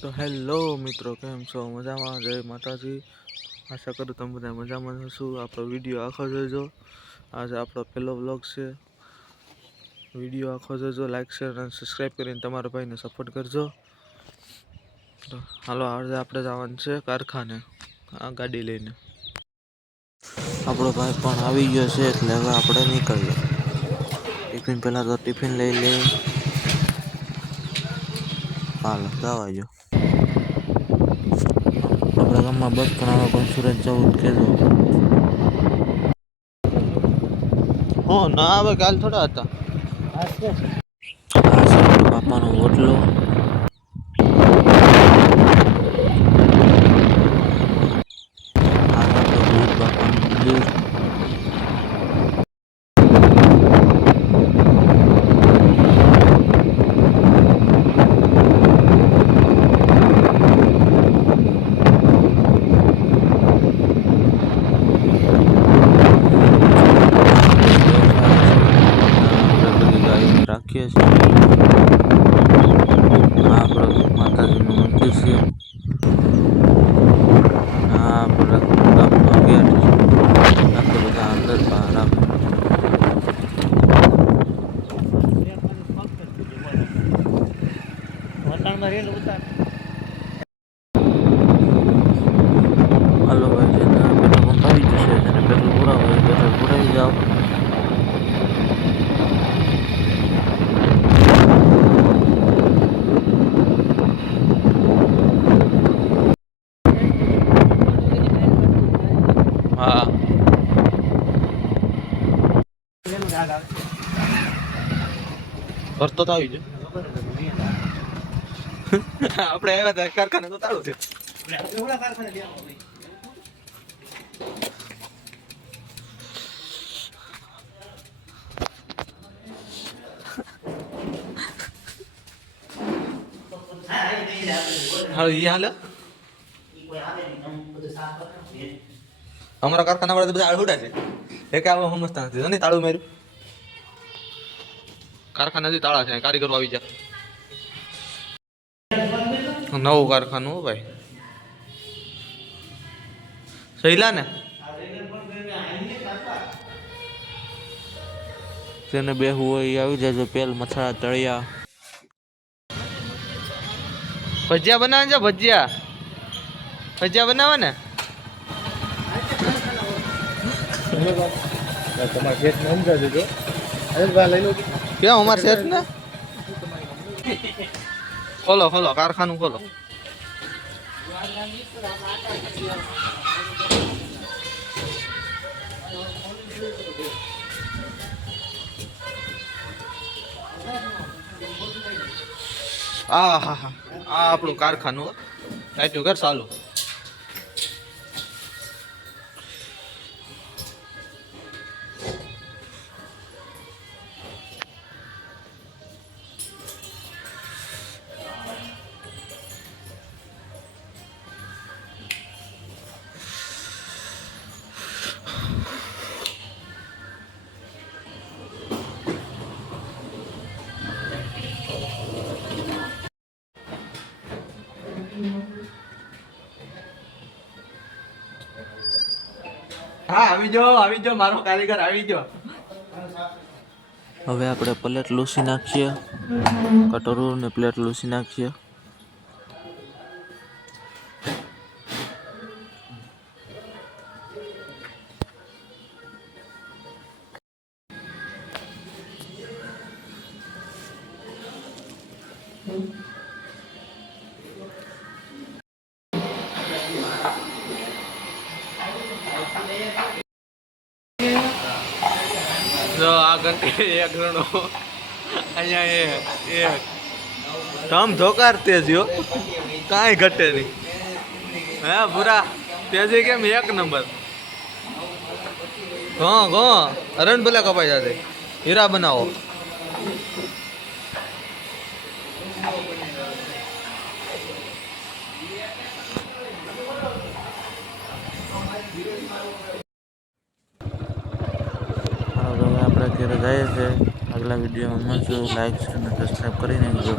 તો હેલો મિત્રો, કેમ છો? મજામાં? જય માતાજી. આશા કરું તમે બધા મજામાં હશો. આપણો વિડીયો આખો જોજો. આજે આપણો પહેલો વ્લોગ છે. વિડીયો આખો જોજો, લાઈક શેર અને સબસ્ક્રાઈબ કરીને તમારા ભાઈને સપોર્ટ કરજો. તો હાલો, આજે આપણે જવાનું છે કારખાને આ ગાડી લઈને. આપણો ભાઈ પણ આવી ગયો છે, એટલે હવે આપણે નીકળીએ. ટિફિન પહેલાં તો ટિફિન લઈ લઈએ. હાલો, જવા જો. આપણા ગામમાં બસ પણ આવે, કોઈ સુરત જવું જ કહેજો. હો ના આવે, કાલ થોડા હતા. આ છે આપણો બાપાનો હોટલો. આ આપણો ભૂત બાપાનું મંદિર. રાખીએ છીએ. આ આપણો માતાજીનું મંદિર છે. આ આપણા ગામનો ગેટ છે. બાકી બધા અંદર બહાર આવે. હાલો ભાઈ, જેને પેટ્રોલ પંપ આવી જશે, જેને પેટ્રોલ પુરાવું હોય પેટ્રોલ પુરાવી જાઓ. હા, ભરતો તો આવી જાય. આપણે આવ્યા હતા કારખાને તો તાળું છે. હા, ઈ હાલે. અમારા કારખાના વાળા બધા આળુડા છે. એક આવો સમજતા નથી. અને તાળું માર્યું. કારખાનાથી તાળા છે, કારીગરો આવી જાય. નવું કારખાનું હો ભાઈ. સહેલા ને તેને બેહવું હોય એ આવી જાય. પેલ મથાળા તળિયા. ભજીયા બનાવે છે. ભજીયા બનાવે ને. કેમ અમારે શેઠ ને ખોલો કારખાનું ખોલો. હા હા હા, આ આપણું કારખાનું. આટલું ઘર ચાલુ. હા, આવી જો મારો કારીગર આવી ગયો. હવે આપણે પ્લેટ લૂસી નાખીએ. કટોરું ને પ્લેટ લૂસી નાખીએ. જો આ ઘંટી એક ગણો અહીંયા એક ધમ ધોકાર તેજીઓ કાંઈ ઘટે નહીં. હે પૂરા તેજી કેમ એક નંબર. ઘો અરણ ભલે કપાઈ જશે. હીરા બનાવો. આપણે ઘરે જઈએ છીએ. આગલા વિડીયોમાં મળશું. લાઈક અને સબસ્ક્રાઈબ કરી નાખજો.